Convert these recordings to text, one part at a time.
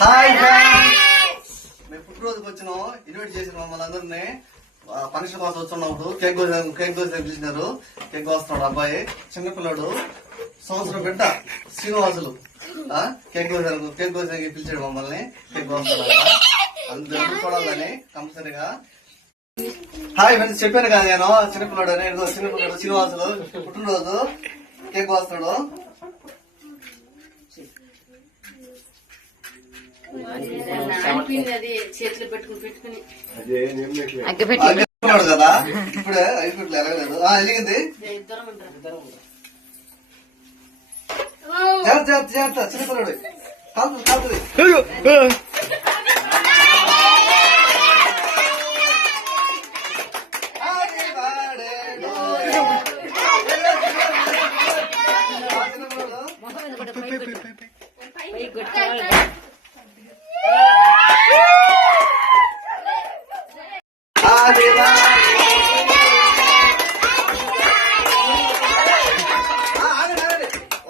Hi friends, మేము పుట్టినరోజుకి వచ్చినాం. ఇన్వైట్ చేసిన మమ్మల్ని అందరినీ ఫంక్షన్ కోసం వచ్చినప్పుడు కేక్ కోసి పిలిచినారు. కేక్ కోస్తున్నాడు అబ్బాయి, చిన్నపిల్లాడు, సంవత్సరం బిడ్డ శ్రీనివాసులు. కేక్ కోసి పిలిచాడు మమ్మల్ని. కేక్ కోస్తున్నాడు, అందరూ చూడాలని కంపల్సరీగా. హాయ్ ఫ్రెండ్స్, చెప్పాను కదా నేను చిన్నపిల్లాడు అని. చిన్నపిల్లాడు శ్రీనివాసులు పుట్టినరోజు, కేక్ కోస్తున్నాడు. కదా ఇప్పుడే అయిపోయి ఎలాగలేదు. ఎలిగింది జాగ్రత్త చిన్నపిల్లడు కాలుతుంది.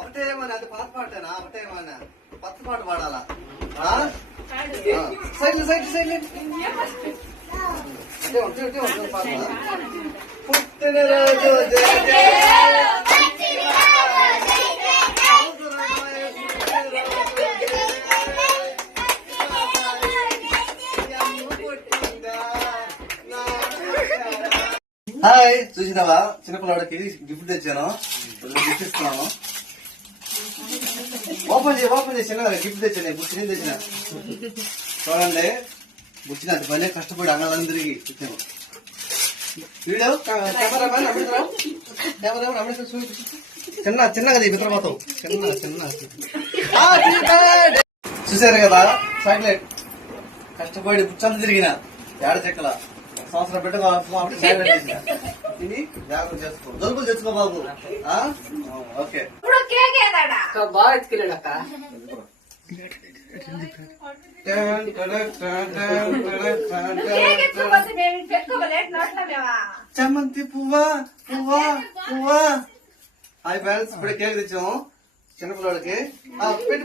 ఒకటేమన్నా అది పాత పాటేనా? ఒకటేమన్నా కొత్త పాట పాడాలా? సైడ్ పాట. పుట్టినరోజు హాయ్, చూసినావా చిన్నపిల్లడికి గిఫ్ట్ తెచ్చాను. గిఫ్ట్ ఇస్తున్నాను. ఓపెన్ చేసి చిన్నగా గిఫ్ట్ తెచ్చాను. బుచ్చిని తెచ్చిన చూడండి. బుచ్చిన అది పనే కష్టపడి అన్నదాన్ని తిరిగి ఇచ్చాను. వీడియో కెమెరామెన్ అమృత చిన్నగా మిత్రపోతావు. చిన్న చూసారు కదా, చాక్లెట్ కష్టపడి బుచ్చంతా తిరిగిన ఏడ చెక్కల సంవత్సరం పెట్టుకోవాలి. ఇది జాగ్రత్త చేసుకో, జలుబులు తెచ్చుకో బాబు. ఓకే, బాగా ఎత్తుకెళ్ళాడక్క. చామంతి పువ్వా పువ్వా పువ్వా. హాయ్ ఫ్రెండ్స్, ఇప్పుడే కేక్ తెచ్చాము చిన్నపిల్లడికి. పెట్టు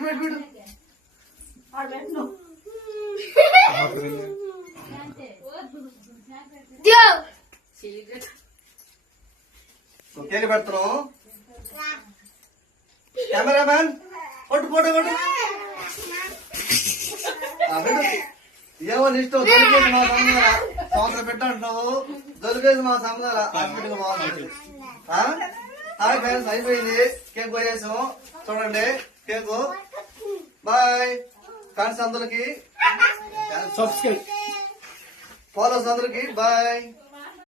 కేక్ పెడుతున్నాం. కెమెరామెన్ ఫోటో ఏమో ఇష్టం. దొరికేది మా సంబంధాల సంవత్సరం పెట్టంటున్నావు. దొరికేది మా సంబంధాల హాస్పిటల్ బాగుంది. హాయ్ ఫ్రెండ్స్, అయిపోయింది. కేక్ పోయేసాం. చూడండి కేకు. బాయ్ ఫ్రెండ్స్ అందరికి, ఫాలోవర్స్ అందరికి బాయ్.